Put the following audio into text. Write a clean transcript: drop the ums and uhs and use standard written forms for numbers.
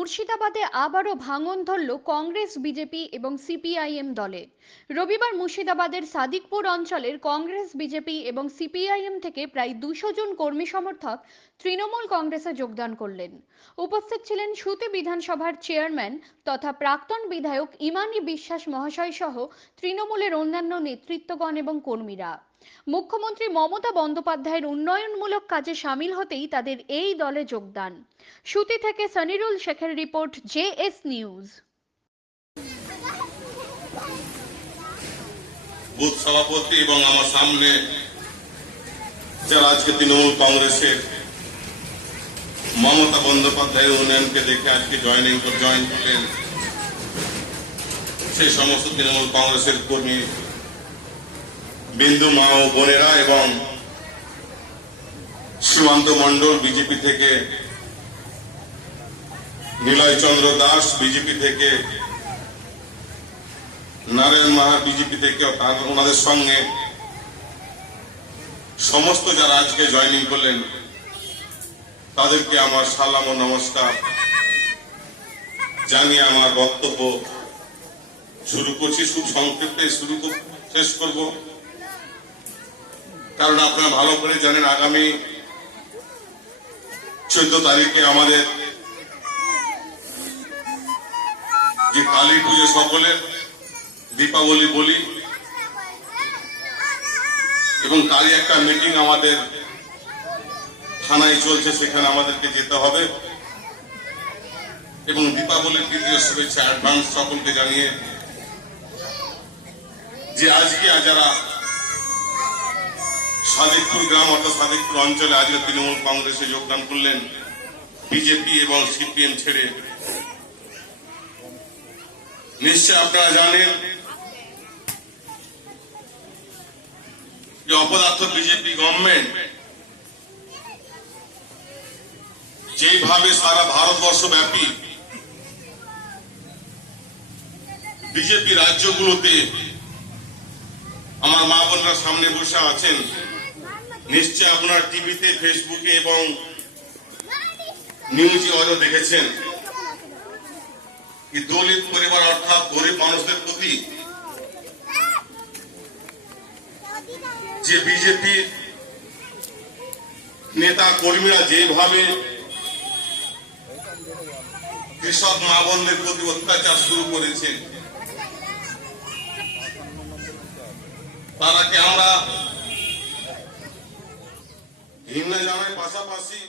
মুর্শিদাবাদে আবারও ভাঙন ধরল কংগ্রেস, বিজেপি এবং সিপিআইএম দলে। রবিবার মুর্শিদাবাদের সাদিকপুর অঞ্চলের কংগ্রেস, বিজেপি এবং সিপিআইএম থেকে প্রায় 200 জন কর্মী সমর্থক তৃণমূল কংগ্রেসে যোগদান করলেন। উপস্থিত ছিলেন সুতি বিধানসভার চেয়ারম্যান তথা প্রাক্তন বিধায়ক ইমানি বিশ্বাস মহাশয় সহ তৃণমূলের অন্যান্য নেতৃত্বগণ এবং কর্মীরা। মুখ্যমন্ত্রী মমতা বন্দ্যোপাধ্যায়ের উন্নয়নমূলক কাজে সামিল হতেই তাদের এই দলে যোগদান। সুতি থেকে সনিরুল শেখের রিপোর্ট, জেএস নিউজ। বুথ সভাপতি এবং আমার সামনে যারা আজকে তৃণমূল কংগ্রেসের মমতা বন্দ্যোপাধ্যায়ের উন্নয়নকে দেখে আজকে জয়েন করলেন, সেই সমস্ত তৃণমূল কংগ্রেসের কর্মী বিন্দু মা ও বোনেরা এবং সীমান্ত মণ্ডল বিজেপি থেকে, নিলয় চন্দ্র দাস বিজেপি থেকে, নারায়ণ মাহা বিজেপি থেকে, ওনাদের সঙ্গে সমস্ত যারা আজকে জয়েনিং করলেন তাদেরকে আমার সালাম ও নমস্কার জানিয়ে আমার বক্তব্য শুরু করছি। খুব সংক্ষেপে শেষ করব, কারণ আপনারা ভালো করে জানেন আগামী 14 তারিখে আমাদের যে কালী পুজো, সকলের দীপাবলি বলি, এবং তারই একটা মিটিং আমাদের থানায় চলছে, সেখানে আমাদেরকে যেতে হবে। এবং দীপাবলির তৃতীয় শুভেচ্ছা অ্যাডভান্স সকলকে জানিয়ে যে আজকে যারা সাদিকপুর গ্রাম অর্থাৎ সাদিকপুর অঞ্চলে আজকে তৃণমূল কংগ্রেসে যোগদান করলেন বিজেপি এবং সিপিএম ছেড়ে, নিশ্চয় আপনারা জানেন যে অপদার্থ বিজেপি গভর্নমেন্ট যেভাবে সারা ভারতবর্ষ ব্যাপী বিজেপি রাজ্যগুলোতে, আমার মা বোনরা সামনে বসে আছেন, নিশ্চয় আপনার টিভিতে, ফেসবুকে এবং নিউজে হয়তো দেখেছেন দলিত পরিবার অর্থাৎ গরিব মানুষদের প্রতি যে বিজেপি নেতা কর্মীরা যেভাবে কৃষক মা বোনদের প্রতি অত্যাচার শুরু করেছে, তারাকে আমরা ঘৃণা জানার পাশাপাশি